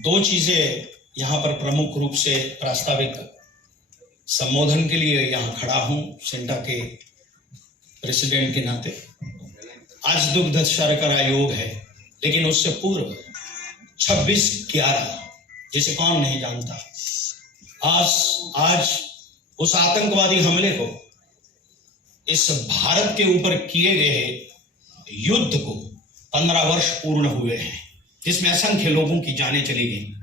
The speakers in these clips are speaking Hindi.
दो चीजें यहाँ पर प्रमुख रूप से प्रास्ताविक संबोधन के लिए यहाँ खड़ा हूँ सिंटा के प्रेसिडेंट के नाते। आज दुग्ध शर्करा योग है, लेकिन उससे पूर्व 26/11 जिसे कौन नहीं जानता, आज उस आतंकवादी हमले को, इस भारत के ऊपर किए गए युद्ध को 15 वर्ष पूर्ण हुए हैं, जिसमें असंख्य लोगों की जानें चली गई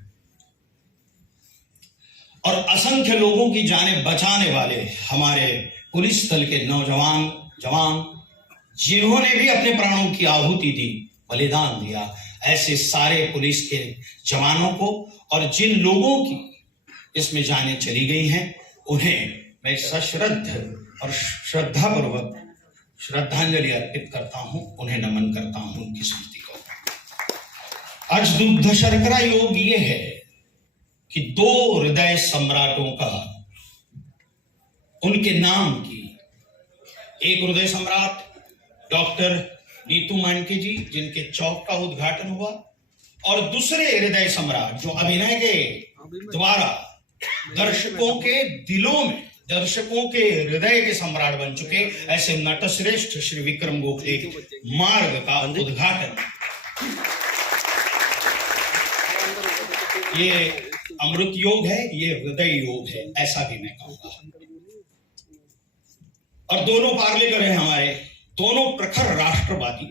और असंख्य लोगों की जानें बचाने वाले हमारे पुलिस दल के नौजवान जवान, जिन्होंने भी अपने प्राणों की आहुति दी, बलिदान दिया, ऐसे सारे पुलिस के जवानों को और जिन लोगों की इसमें जानें चली गई हैं, उन्हें मैं सश्रद्ध और श्रद्धापूर्वक श्रद्धांजलि अर्पित करता हूं, उन्हें नमन करता हूं, उनकी स्मृति को। आज दुग्ध शर्करा योग ये है कि दो हृदय सम्राटों का, उनके नाम की, एक हृदय सम्राट डॉक्टर नीतू मांडके जी, जिनके चौक का उद्घाटन हुआ, और दूसरे हृदय सम्राट जो अभिनय के द्वारा दर्शकों के दिलों में, दर्शकों के हृदय के सम्राट बन चुके, ऐसे नटश्रेष्ठ श्री विक्रम गोखले मार्ग का उद्घाटन। ये अमृत योग है, ये हृदय योग है, ऐसा भी मैं कहूंगा। और दोनों पार्लेकर हैं हमारे, दोनों प्रखर राष्ट्रवादी,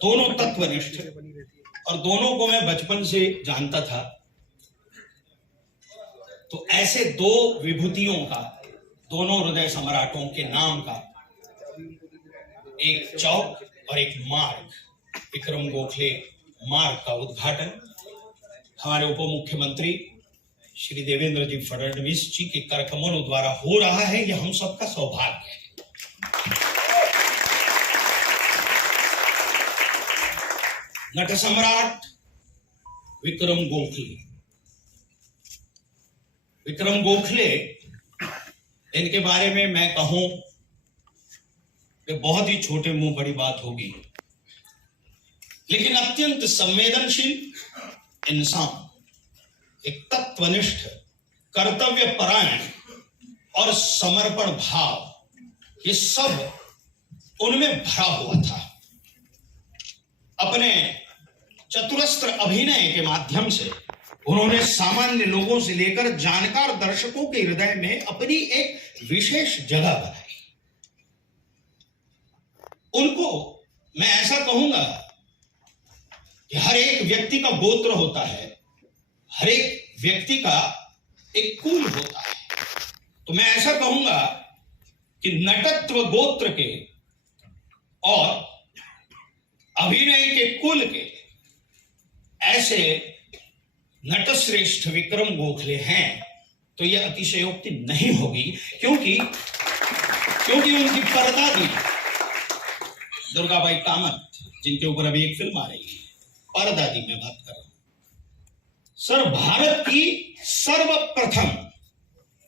दोनों तत्वनिष्ठ, और दोनों को मैं बचपन से जानता था। तो ऐसे दो विभूतियों का, दोनों हृदय सम्राटों के नाम का एक चौक और एक मार्ग, विक्रम गोखले मार्ग का उद्घाटन हमारे उप मुख्यमंत्री श्री देवेंद्र जी फडणवीस जी के करकमलों द्वारा हो रहा है। यह हम सबका सौभाग्य है। नट सम्राट विक्रम गोखले, इनके बारे में मैं कहूं कि बहुत ही छोटे मुंह बड़ी बात होगी, लेकिन अत्यंत संवेदनशील इंसान, एक तत्वनिष्ठ, कर्तव्य परायण और समर्पण भाव, ये सब उनमें भरा हुआ था। अपने चतुरस्त्र अभिनय के माध्यम से उन्होंने सामान्य लोगों से लेकर जानकार दर्शकों के हृदय में अपनी एक विशेष जगह बनाई। उनको मैं ऐसा कहूंगा कि हर एक व्यक्ति का गोत्र होता है, हर एक व्यक्ति का एक कुल होता है। तो मैं ऐसा कहूंगा कि नटत्व गोत्र के और अभिनय के कुल के ऐसे नटश्रेष्ठ विक्रम गोखले हैं, तो यह अतिशयोक्ति नहीं होगी, क्योंकि उनकी परदादी दुर्गाबाई कामत, जिनके ऊपर अभी एक फिल्म आ रही है, परदादी में बात कर रहा हूं सर, भारत की सर्वप्रथम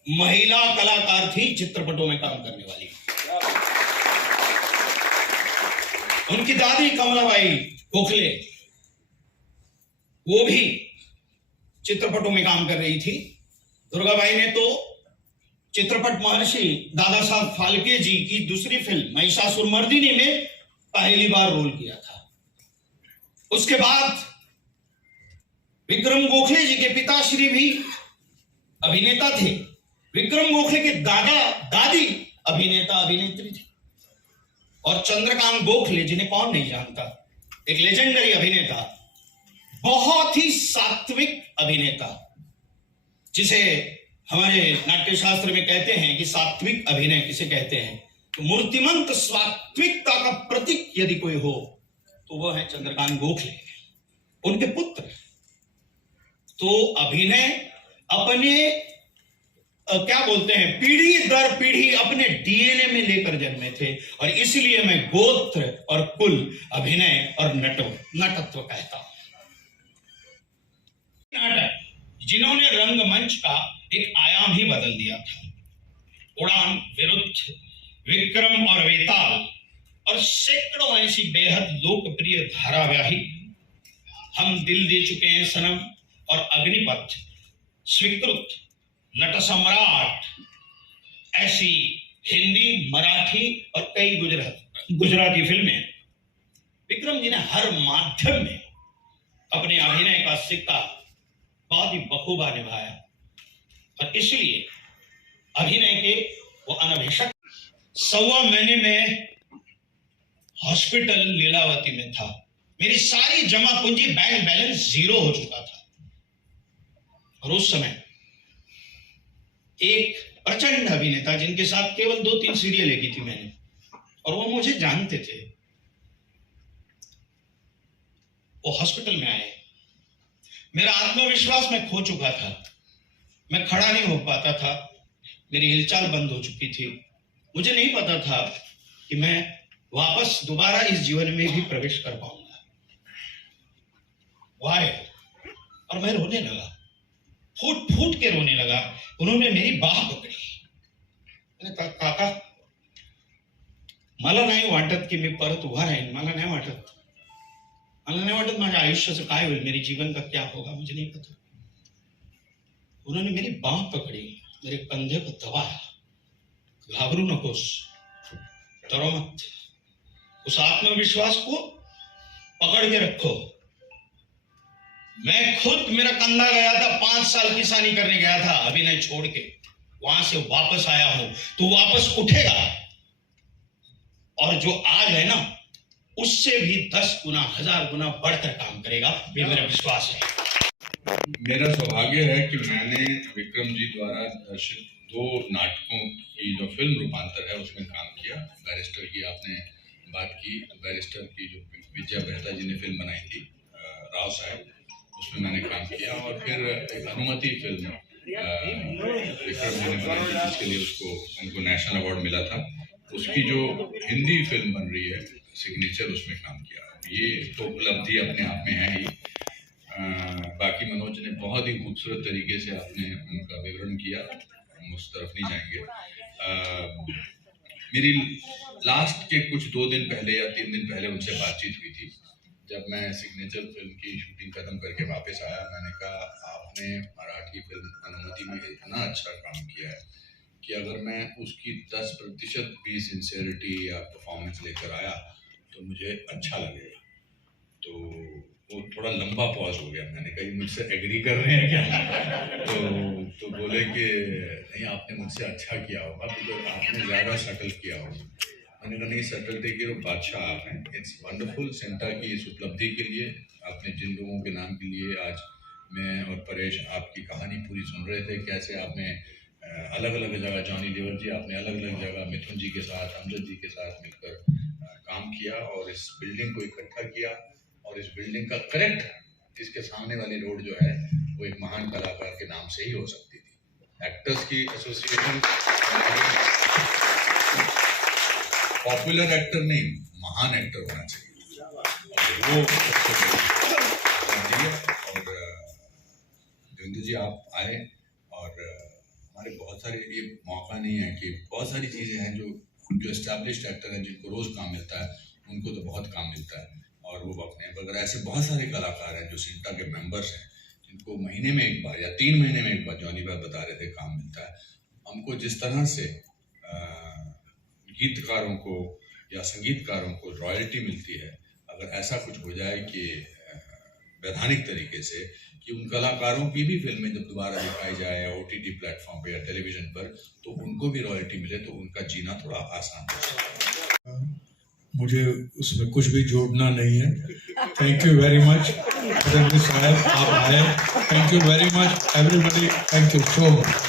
महिला कलाकार थी चित्रपटों में काम करने वाली। उनकी दादी कमलाबाई गोखले, वो भी चित्रपटों में काम कर रही थी। दुर्गाबाई ने तो चित्रपट महर्षि दादा साहब फाल्के जी की दूसरी फिल्म महिषासुरमर्दिनी में पहली बार रोल किया था। उसके बाद विक्रम गोखले जी के पिताश्री भी अभिनेता थे। विक्रम गोखले के दादा दादी अभिनेता अभिनेत्री थे। और चंद्रकांत गोखले, जिन्हें कौन नहीं जानता, एक लेजेंडरी अभिनेता, बहुत ही सात्विक अभिनेता, जिसे हमारे नाट्य शास्त्र में कहते हैं कि सात्विक अभिनय किसे कहते हैं, तो मूर्तिमंत सात्विकता का प्रतीक यदि कोई हो तो वह है चंद्रकांत गोखले, उनके पुत्र। तो अभिनय अपने क्या बोलते हैं, पीढ़ी दर पीढ़ी अपने डीएनए में लेकर जन्मे थे, और इसलिए मैं गोत्र और कुल, अभिनय और नटत्व कहता हूं। नाटक जिन्होंने रंगमंच का एक आयाम ही बदल दिया था, उड़ान, विरुद्ध, विक्रम और वेताल और सैकड़ों ऐसी बेहद लोकप्रिय धारावाहिक, हम दिल दे चुके हैं सनम और अग्निपथ, स्वीकृत, नट सम्राट, ऐसी हिंदी, मराठी और कई गुजराती फिल्में विक्रम जी ने हर माध्यम में अपने अभिनय का सिक्का बहुत ही बखूबा निभाया और इसलिए अभिनय के वो अनभिषक 1.25 महीने में हॉस्पिटल लीलावती में था। मेरी सारी जमा पूंजी, बैंक बैलेंस 0 हो चुका था और उस समय एक प्रचंड अभिनेता जिनके साथ केवल 2-3 सीरियलें की थी मैंने और वो मुझे जानते थे, वो हॉस्पिटल में आए। मेरा आत्मविश्वास मैं खो चुका था, मैं खड़ा नहीं हो पाता था, मेरी हिलचाल बंद हो चुकी थी। मुझे नहीं पता था कि मैं वापस दोबारा इस जीवन में भी प्रवेश कर पाऊंगा। वाय, और मैं रोने लगा, फूट फूट के रोने लगा। उन्होंने मेरी बाह पकड़ी। मैंने कहा, काका, मला नाही वाटत की मी परत उभा राहीन, मला नाही वाटत माझ्या आयुष्याचं काय होईल, मेरे जीवन का क्या होगा, मुझे नहीं पता। उन्होंने मेरी बाह पकड़ी, मेरे कंधे को दबाया, घाबरू नकोस, डरो मत, उस आत्मविश्वास को पकड़ के रखो। मैं खुद, मेरा कंधा गया था, 5 साल किसानी करने गया था अभिनय छोड़ के, वहां से वापस आया हूं तो वापस उठेगा और जो आज है ना उससे भी 10 गुना 1000 गुना बढ़कर काम करेगा, ये मेरा विश्वास है। मेरा सौभाग्य है कि मैंने विक्रम जी द्वारा दर्शित 2 नाटकों की जो फिल्म रूपांतर है उसमें काम किया। बैरिस्टर की आपने बात की, बैरिस्टर की जो विजया मेहता जी ने फिल्म बनाई थी राव साहब, उसमें मैंने काम किया और फिर एक अनुमति फिल्म विक्रम जी ने बनाई थी जिसके लिए उनको नेशनल अवार्ड मिला था। उसकी जो हिंदी फिल्म बन रही है सिग्नेचर, उसमें काम किया। ये तो उपलब्धि अपने आप में है ही। बाकी मनोज ने बहुत ही खूबसूरत तरीके से आपने उनका विवरण किया, हम उस तरफ नहीं जाएंगे। मेरी लास्ट के कुछ 2 दिन पहले या 3 दिन पहले उनसे बातचीत हुई थी। जब मैं सिग्नेचर फिल्म की शूटिंग खत्म करके वापस आया, मैंने कहा आपने मराठी फिल्म अनुमति में इतना अच्छा काम किया है कि अगर मैं उसकी 10% भी सिंसियरिटी या परफॉर्मेंस लेकर आया तो मुझे अच्छा लगेगा। तो वो थोड़ा लंबा पॉज हो गया। मैंने कहा मुझसे एग्री कर रहे हैं क्या? तो बोले कि नहीं, आपने मुझसे अच्छा किया होगा, तो आपने ज़्यादा सेटल किया होगा। मैंने कहा नहीं, सेटलटी के बादशाह आप हैं। इट्स वंडरफुल सेंटा की इस उपलब्धि के लिए, आपने जिन लोगों के नाम के लिए आज मैं और परेश आपकी कहानी पूरी सुन रहे थे, कैसे आपने अलग अलग जगह, जॉनी लीवर जी आपने अलग अलग जगह मिथुन जी के साथ, अमजद जी के साथ मिलकर काम किया और इस बिल्डिंग को इकट्ठा किया। और इस बिल्डिंग का करेक्ट इसके सामने वाली रोड जो है वो एक महान कलाकार के नाम से ही हो सकती थी। एक्टर्स की एसोसिएशन, पॉपुलर एक्टर नहीं, महान एक्टर होना चाहिए, और वो और बिंदु जी आप आए और हमारे बहुत सारे, ये मौका नहीं है कि बहुत सारी चीज़ें हैं जो एस्टैब्लिश्ड एक्टर हैं जिनको रोज़ काम मिलता है, उनको तो बहुत काम मिलता है और वो अपने, अगर ऐसे बहुत सारे कलाकार हैं जो सिंटा के मेंबर्स हैं जिनको महीने में एक बार या 3 महीने में एक बार, जॉनी भाई बता रहे थे, काम मिलता है। हमको जिस तरह से गीतकारों को या संगीतकारों को रॉयल्टी मिलती है, अगर ऐसा कुछ हो जाए कि वैधानिक तरीके से कि उन कलाकारों की भी फिल्में जब दोबारा दिखाई जाए या OTT प्लेटफॉर्म पे या टेलीविजन पर, तो उनको भी रॉयल्टी मिले तो उनका जीना थोड़ा आसान हो सकता है। मुझे उसमें कुछ भी जोड़ना नहीं है। थैंक यू वेरी मच साहब, आप आए। Thank you very much everybody, thank you so much.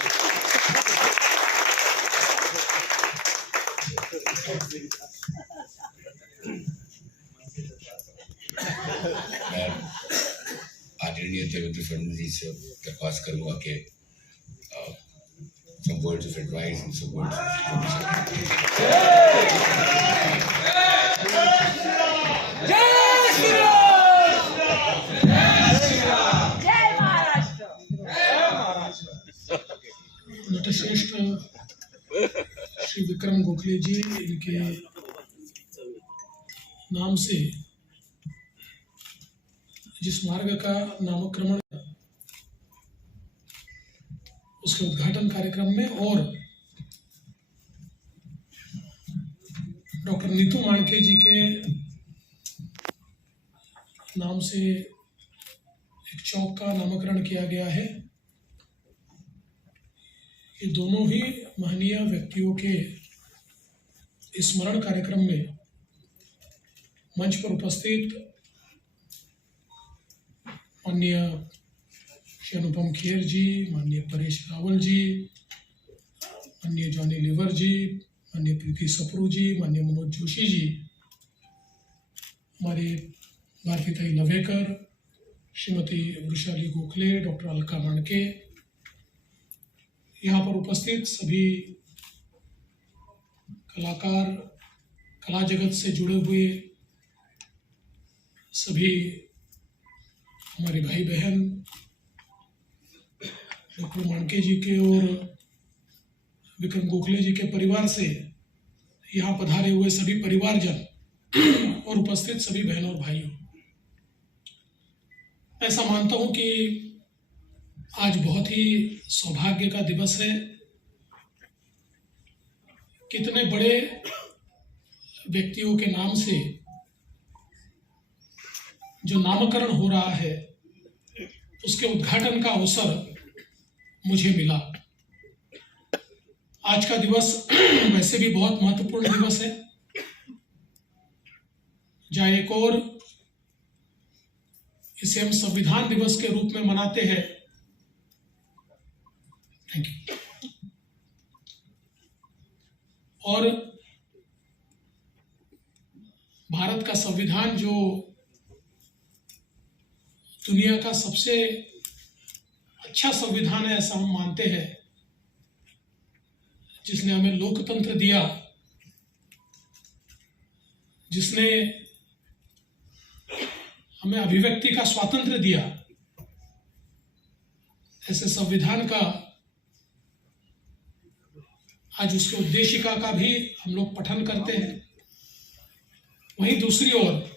आदरणीय देवेंद्र फडणवीस जी से दरख्वास्त करूँगा कि some words of advice and some words नटश्रेष्ठ Shri Vikram Gokhale जी, इनके नाम से जिस मार्ग का नामकरण उसके उद्घाटन कार्यक्रम में, और डॉक्टर नीतू माणके जी के नाम से एक चौक का नामकरण किया गया है। ये दोनों ही महनीय व्यक्तियों के स्मरण कार्यक्रम में मंच पर उपस्थित माननीय श्री अनुपम खेर जी, माननीय परेश रावल जी, माननीय जॉनी लीवर जी, माननीय प्रीति सप्रू जी, माननीय मनोज जोशी जी, हमारे भारतीताई लवेकर, श्रीमती वृषाली गोखले, डॉक्टर अलका माणके, यहाँ पर उपस्थित सभी कलाकार, कला जगत से जुड़े हुए सभी हमारे भाई बहन, डॉक्टर माणके जी के और विक्रम गोखले जी के परिवार से यहाँ पधारे हुए सभी परिवारजन और उपस्थित सभी बहनों और भाइयों, ऐसा मानता हूँ कि आज बहुत ही सौभाग्य का दिवस है। कितने बड़े व्यक्तियों के नाम से जो नामकरण हो रहा है, उसके उद्घाटन का अवसर मुझे मिला। आज का दिवस वैसे भी बहुत महत्वपूर्ण दिवस है, जहाँ एक और इसे हम संविधान दिवस के रूप में मनाते हैं। Thank you. और भारत का संविधान जो दुनिया का सबसे अच्छा संविधान है, ऐसा हम मानते हैं, जिसने हमें लोकतंत्र दिया, जिसने हमें अभिव्यक्ति का स्वातंत्र्य दिया, ऐसे संविधान का आज उसके उद्देशिका का भी हम लोग पठन करते हैं। वहीं दूसरी ओर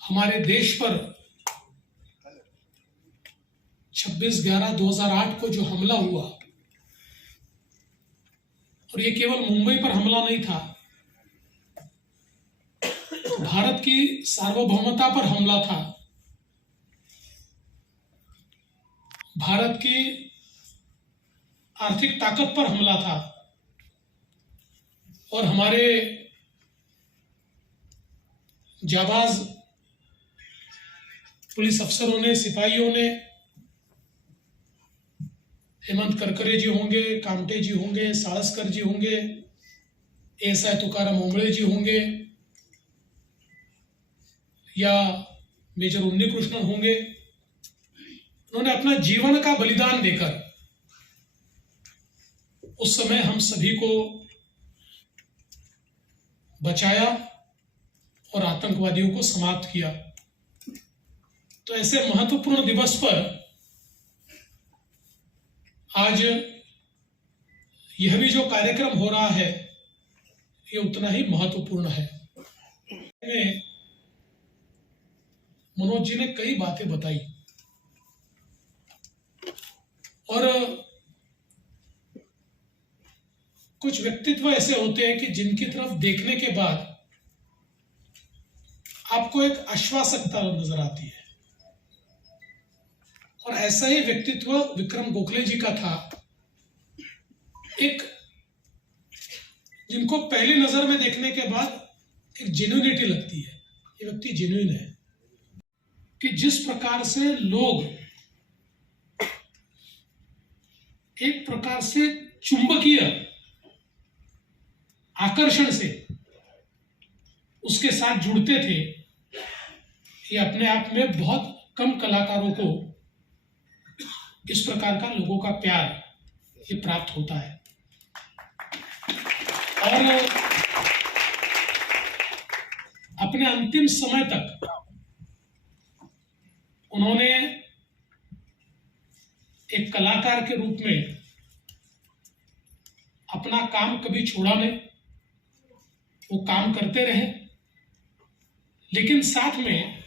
हमारे देश पर 26/11/2008 को जो हमला हुआ, और ये केवल मुंबई पर हमला नहीं था, भारत की सार्वभौमता पर हमला था, भारत की आर्थिक ताकत पर हमला था, और हमारे जाबाज पुलिस अफसरों ने, सिपाहियों ने, हेमंत करकरे जी होंगे, कामटे जी होंगे, साळस्कर जी होंगे, एएसआई तुकाराम ओंबळे जी होंगे, या मेजर उन्नीकृष्णन होंगे, उन्होंने अपना जीवन का बलिदान देकर उस समय हम सभी को बचाया और आतंकवादियों को समाप्त किया। तो ऐसे महत्वपूर्ण दिवस पर आज यह भी जो कार्यक्रम हो रहा है, ये उतना ही महत्वपूर्ण है। मनोज जी ने कई बातें बताई, और कुछ व्यक्तित्व ऐसे होते हैं कि जिनकी तरफ देखने के बाद आपको एक आश्वासकता नजर आती है, और ऐसा ही व्यक्तित्व विक्रम गोखले जी का था। एक जिनको पहली नजर में देखने के बाद एक जेन्युइनिटी लगती है, ये व्यक्ति जेन्युइन है, कि जिस प्रकार से लोग एक प्रकार से चुंबकीय आकर्षण से उसके साथ जुड़ते थे, ये अपने आप में बहुत कम कलाकारों को इस प्रकार का लोगों का प्यार ये प्राप्त होता है। और अपने अंतिम समय तक उन्होंने एक कलाकार के रूप में अपना काम कभी छोड़ा नहीं, वो काम करते रहे, लेकिन साथ में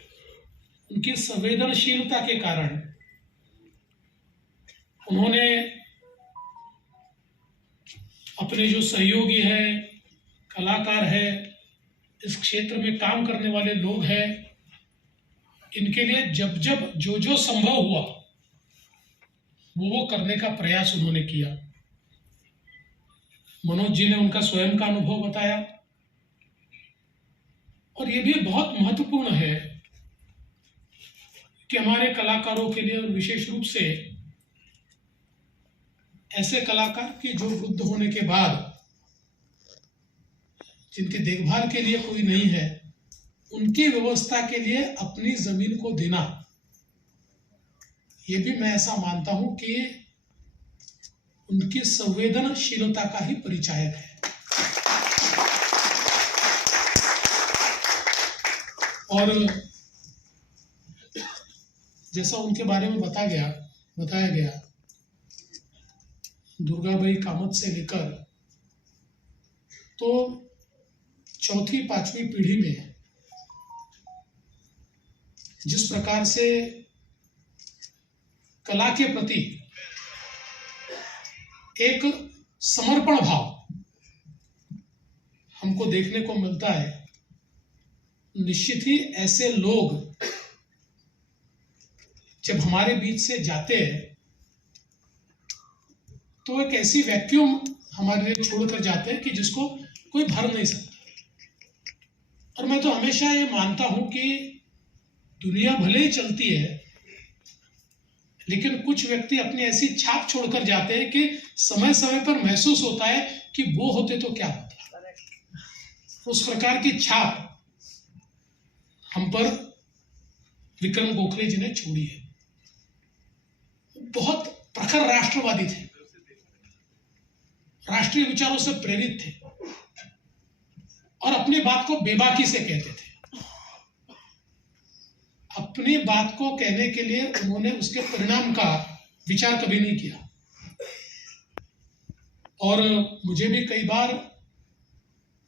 उनकी संवेदनशीलता के कारण उन्होंने अपने जो सहयोगी है, कलाकार है, इस क्षेत्र में काम करने वाले लोग हैं, इनके लिए जब जब जो जो संभव हुआ वो करने का प्रयास उन्होंने किया। मनोज जी ने उनका स्वयं का अनुभव बताया, और ये भी बहुत महत्वपूर्ण है कि हमारे कलाकारों के लिए, और विशेष रूप से ऐसे कलाकार कि जो वृद्ध होने के बाद जिनकी देखभाल के लिए कोई नहीं है, उनकी व्यवस्था के लिए अपनी जमीन को देना, ये भी मैं ऐसा मानता हूं कि उनकी संवेदनशीलता का ही परिचायक है। और जैसा उनके बारे में बताया गया, दुर्गाबाई कामत से लेकर तो चौथी पांचवी पीढ़ी में जिस प्रकार से कला के प्रति एक समर्पण भाव हमको देखने को मिलता है, निश्चित ही ऐसे लोग जब हमारे बीच से जाते हैं तो एक ऐसी वैक्यूम हमारे लिए छोड़कर जाते हैं कि जिसको कोई भर नहीं सकता। और मैं तो हमेशा ये मानता हूं कि दुनिया भले ही चलती है, लेकिन कुछ व्यक्ति अपनी ऐसी छाप छोड़कर जाते हैं कि समय समय पर महसूस होता है कि वो होते तो क्या होता। उस प्रकार की छाप हम पर विक्रम गोखले जी ने छोड़ी है। बहुत प्रखर राष्ट्रवादी थे, राष्ट्रीय विचारों से प्रेरित थे, और अपनी बात को बेबाकी से कहते थे। अपनी बात को कहने के लिए उन्होंने उसके परिणाम का विचार कभी नहीं किया। और मुझे भी कई बार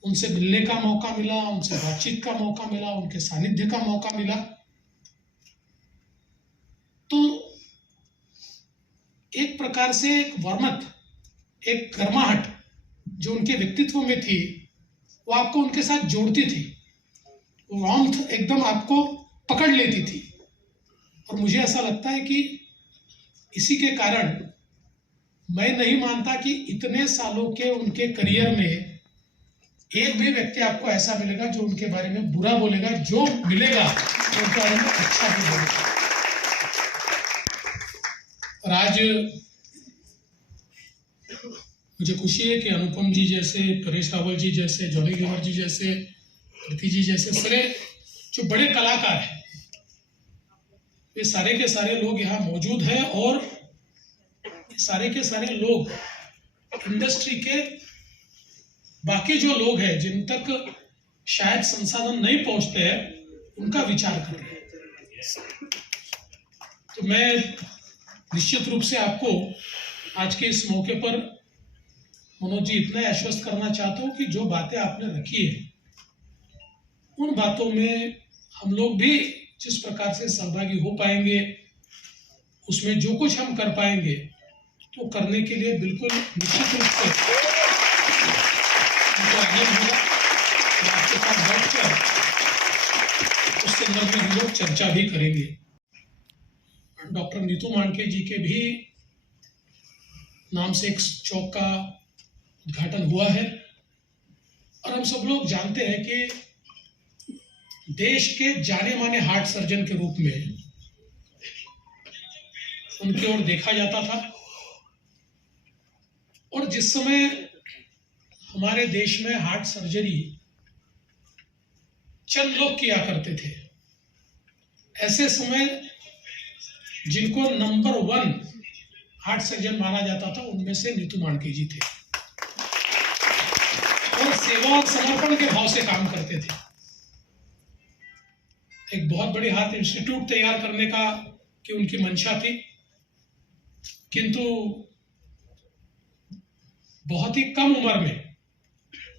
उनसे मिलने का मौका मिला, उनसे बातचीत का मौका मिला, उनके सानिध्य का मौका मिला। तो एक प्रकार से एक वर्मत, एक गर्माहट जो उनके व्यक्तित्व में थी, वो आपको उनके साथ जोड़ती थी। वार्मथ एकदम आपको पकड़ लेती थी। और मुझे ऐसा लगता है कि इसी के कारण मैं नहीं मानता कि इतने सालों के उनके करियर में एक भी व्यक्ति आपको ऐसा मिलेगा जो उनके बारे में बुरा बोलेगा। जो मिलेगा तो उनके बारे में अच्छा भी बोलेगा। और आज मुझे खुशी है कि अनुपम जी जैसे, परेश रावल जी जैसे, जॉनी लीवर जी जैसे, कृति जी जैसे सारे जो बड़े कलाकार हैं, वे सारे के सारे लोग यहाँ मौजूद हैं। और सारे के सारे लोग इंडस्ट्री के बाकी जो लोग हैं जिन तक शायद संसाधन नहीं पहुंचते हैं, उनका विचार कर रहे हैं। तो मैं निश्चित रूप से आपको आज के इस मौके पर मनोज जी इतना आश्वस्त करना चाहता हूं कि जो बातें आपने रखी है, उन बातों में हम लोग भी जिस प्रकार से सहभागी हो पाएंगे, उसमें जो कुछ हम कर पाएंगे तो करने के लिए बिल्कुल निश्चित रूप से हमको आगे होगा। आपके साथ बैठकर उस संदर्भ में हम लोग चर्चा भी करेंगे। डॉक्टर नीतू मांडके जी के भी नाम से एक चौक का उद्घाटन हुआ है। और हम सब लोग जानते हैं कि देश के जाने माने हार्ट सर्जन के रूप में उनकी ओर देखा जाता था। और जिस समय हमारे देश में हार्ट सर्जरी चंद लोग किया करते थे, ऐसे समय जिनको नंबर 1 हार्ट सर्जन माना जाता था, उनमें से नीतू मांडके जी थे। और सेवा और समर्पण के भाव से काम करते थे। एक बहुत बड़ी हार्ट इंस्टीट्यूट तैयार करने का की उनकी मंशा थी, किंतु बहुत ही कम उम्र में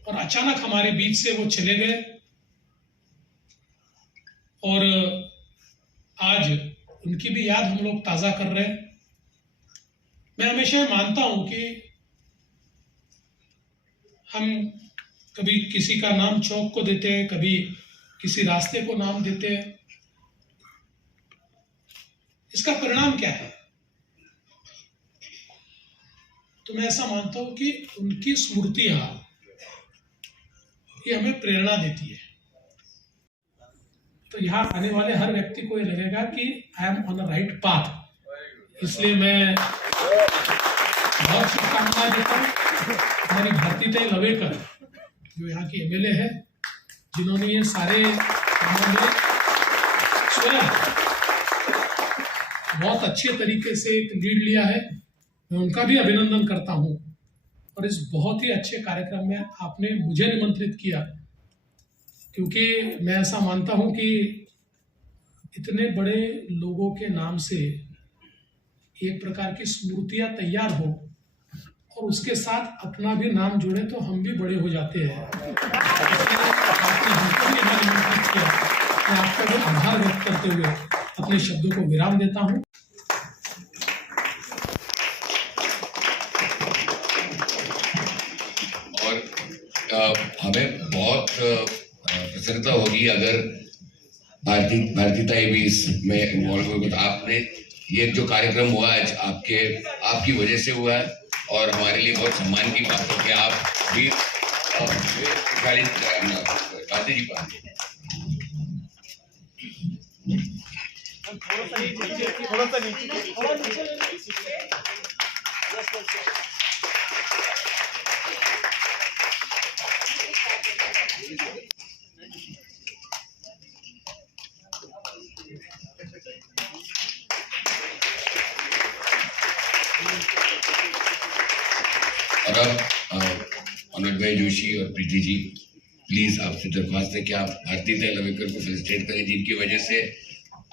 और अचानक हमारे बीच से वो चले गए। और आज उनकी भी याद हम लोग ताजा कर रहे हैं। मैं हमेशा ये मानता हूं कि हम कभी किसी का नाम चौक को देते हैं, कभी किसी रास्ते को नाम देते हैं। इसका परिणाम क्या है? तो मैं ऐसा मानता हूं कि उनकी स्मृतियां ये हमें प्रेरणा देती है। तो यहाँ आने वाले हर व्यक्ति को ये लगेगा कि I am on a right path. इसलिए मैं बहुत शुभकामनाएं देता हूँ हमारी भारतीताई लवेकर जो यहाँ की एमएलए है, जिन्होंने ये सारे कामों में स्वयं बहुत अच्छे तरीके से एक लीड लिया है। मैं उनका भी अभिनंदन करता हूँ। और इस बहुत ही अच्छे कार्यक्रम में आपने मुझे निमंत्रित किया, क्योंकि मैं ऐसा मानता हूँ कि इतने बड़े लोगों के नाम से एक प्रकार की स्मृतियाँ तैयार हो और उसके साथ अपना भी नाम जुड़े तो हम भी बड़े हो जाते हैं। इसलिए आपने हमको भी यहाँ निमंत्रित किया। मैं आपका भी आभार व्यक्त करते हुए अपने शब्दों को विराम देता हूँ। हमें बहुत प्रसन्नता होगी अगर भारतीताई भी इसमें इन्वॉल्व होगी। तो आपने ये जो कार्यक्रम हुआ आज आपकी वजह से हुआ है और हमारे लिए बहुत सम्मान की बात है कि आप भी गांधी जी पाते और अब अनुज भाई जोशी और प्रीति जी प्लीज आपसे दरख्वास्त है कि आप भारतीताई लवेकर को फेलिसिटेट करें, जिनकी वजह से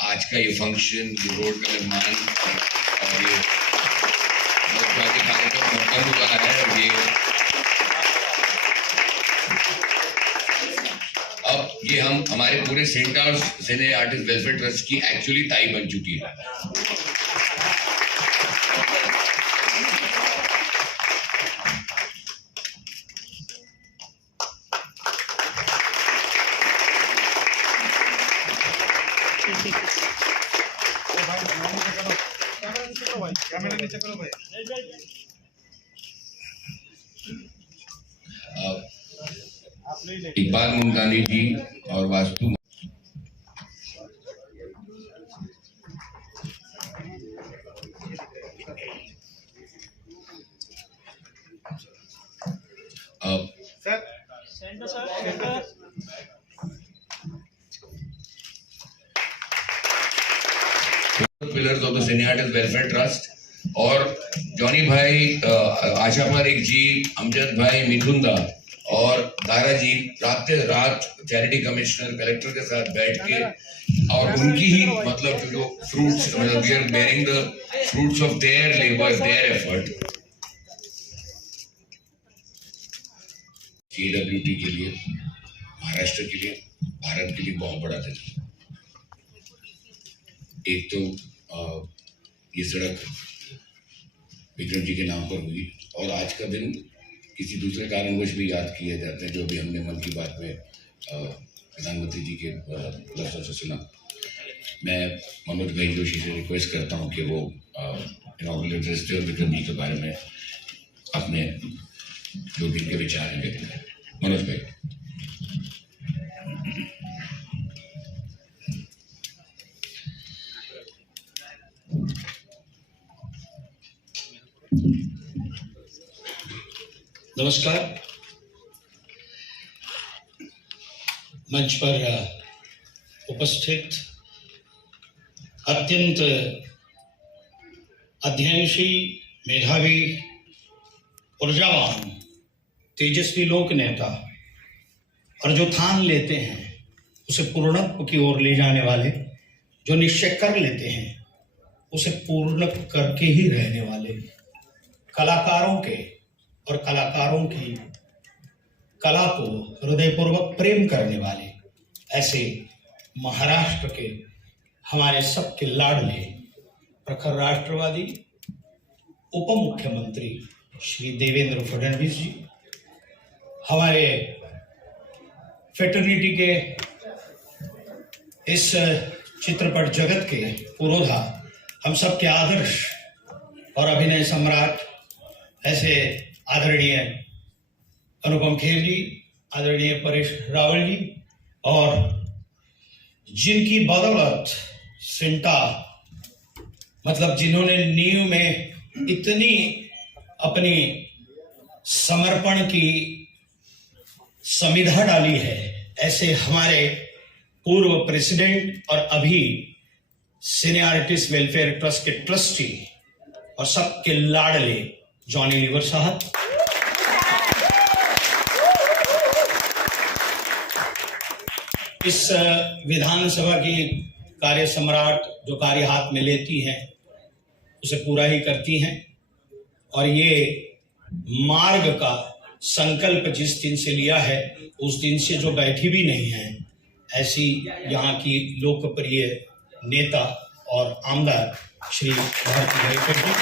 आज का ये फंक्शन, ये रोड का निर्माण और ये कार्यक्रम संपन्न हुआ है। और ये अब ये हम हमारे पूरे सेंटर सिने आर्टिस्ट वेलफेयर ट्रस्ट की एक्चुअली टाई बन चुकी है। इकबाल मुल्तानी जी और vastu pillars of the cine artist welfare trust और जॉनी भाई, आशा पारेख जी, अमजद भाई, मिथुन दा और दारा जी रात चैरिटी कमिश्नर कलेक्टर के साथ बैठ के और उनकी ही मतलब जो फ्रूट्स, मतलब we are bearing the fruits of their labour, their effort KWT के लिए, महाराष्ट्र के लिए, भारत के लिए बहुत बड़ा दिन। एक तो ये सड़क विक्रम जी के नाम पर हुई और आज का दिन किसी दूसरे कारणवश भी याद किए जाते हैं, जो भी हमने मन की बात में प्रधानमंत्री जी के लफ्ज़ों से सुना। मैं मनोज भाई जोशी से रिक्वेस्ट करता हूं कि वो इनॉग्रेट एड्रेस दे और विक्रम जी के बारे में अपने जो भी इनके विचार हैं व्यक्त करें। मनोज भाई। नमस्कार। मंच पर उपस्थित अत्यंत अध्ययनशील, मेधावी, ऊर्जावान, तेजस्वी लोक नेता और जो ठान लेते हैं उसे पूर्णत्व की ओर ले जाने वाले, जो निश्चय कर लेते हैं उसे पूर्ण करके ही रहने वाले, कलाकारों के और कलाकारों की कला को हृदयपूर्वक प्रेम करने वाले, ऐसे महाराष्ट्र के हमारे सबके लाडले प्रखर राष्ट्रवादी उप मुख्यमंत्री श्री देवेंद्र फडणवीस जी, हमारे फेटर्निटी के इस चित्रपट जगत के पुरोधा, हम सब के आदर्श और अभिनय सम्राट ऐसे आदरणीय अनुपम खेर जी, आदरणीय परेश रावल जी, और जिनकी बदौलत सिंटा, मतलब जिन्होंने नींव में इतनी अपनी समर्पण की समिधा डाली है, ऐसे हमारे पूर्व प्रेसिडेंट और अभी सिने आर्टिस्ट वेलफेयर ट्रस्ट के ट्रस्टी और सबके लाडले जॉनी लीवर साहब, इस विधानसभा की कार्य सम्राट जो कार्य हाथ में लेती हैं उसे पूरा ही करती हैं, और ये मार्ग का संकल्प जिस दिन से लिया है उस दिन से जो बैठी भी नहीं है, ऐसी यहाँ की लोकप्रिय नेता और आमदार श्री भारती रेखा जी,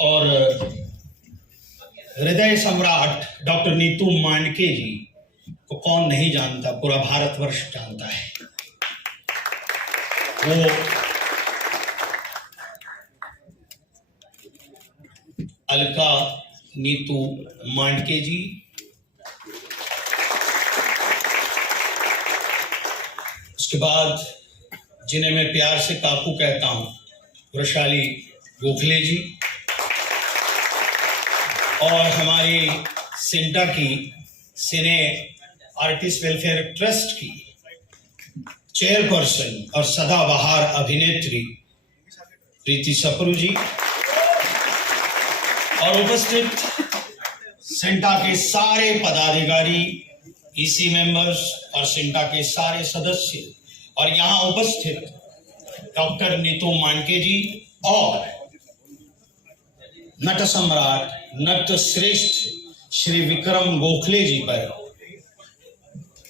और हृदय सम्राट डॉक्टर नीतू मांडके जी को कौन नहीं जानता, पूरा भारतवर्ष जानता है। वो अलका नीतू मांडके जी, उसके बाद जिन्हें मैं प्यार से काकू कहता हूं, वृषाली गोखले जी, और हमारी सिंटा की सिने आर्टिस्ट वेलफेयर ट्रस्ट की चेयरपर्सन और सदाबहार अभिनेत्री प्रीति सप्रू जी, और उपस्थित सिंटा के सारे पदाधिकारी, ईसी मेंबर्स और सिंटा के सारे सदस्य, और यहाँ उपस्थित डॉक्टर नीतू मांडके जी और नट सम्राट, नट श्रेष्ठ श्री विक्रम गोखले जी पर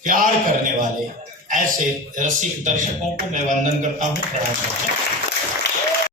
प्यार करने वाले ऐसे रसिक दर्शकों को मैं वंदन करता हूँ, प्रणाम करता हूँ।